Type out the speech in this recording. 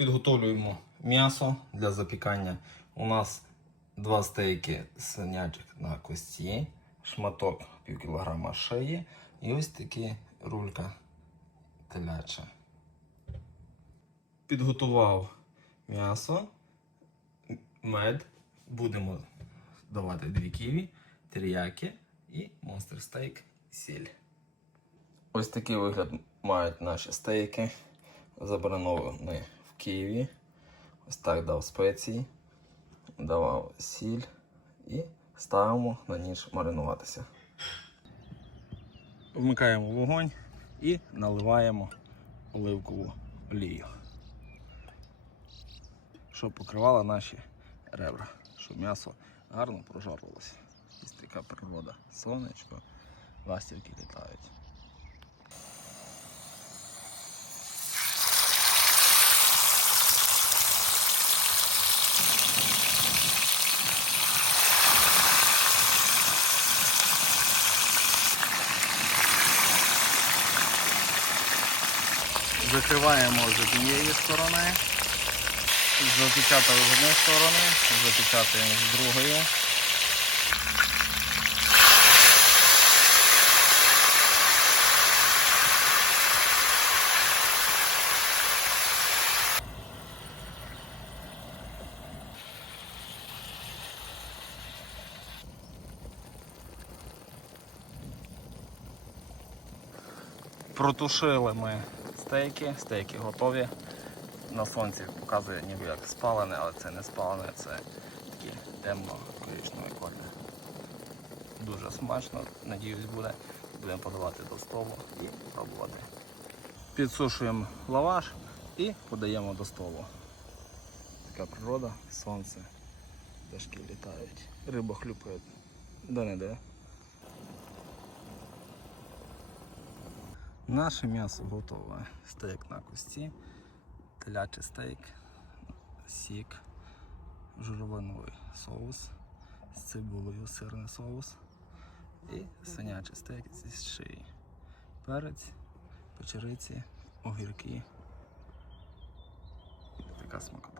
Підготовлюємо м'ясо для запікання. У нас два стейки свинячих на кості, шматок пів кілограма шиї і ось такі рулька теляча. Підготував м'ясо, мед. Будемо давати дві ківі, теріяки і монстр стейк, сіль. Ось такий вигляд мають наші стейки. Забрановані Києві. Ось так дав спеції, давав сіль і ставимо на ніж маринуватися. Вмикаємо вогонь і наливаємо оливкову олію, щоб покривала наші ребра, щоб м'ясо гарно прожарувалося. Ось така природа. Сонечко, ластівки літають. Закриваємо з однієї сторони, запечатали з однієї сторони, запечатаємо з другої. Протушили ми стейки, стейки готові. На сонці показує ніби як спалене, але це не спалене, це такі темно-коричневі колір. Дуже смачно, надіюсь, буде. Будемо подавати до столу і пробувати. Підсушуємо лаваш і подаємо до столу. Така природа, сонце, дашки літають, риба хлюпає. Де-не-де. Наше м'ясо готове. Стейк на кості, телячий стейк, сік, журавлиновий соус з цибулею, сирний соус і свинячий стейк зі шиї. Перець, печериці, огірки. Така смакота.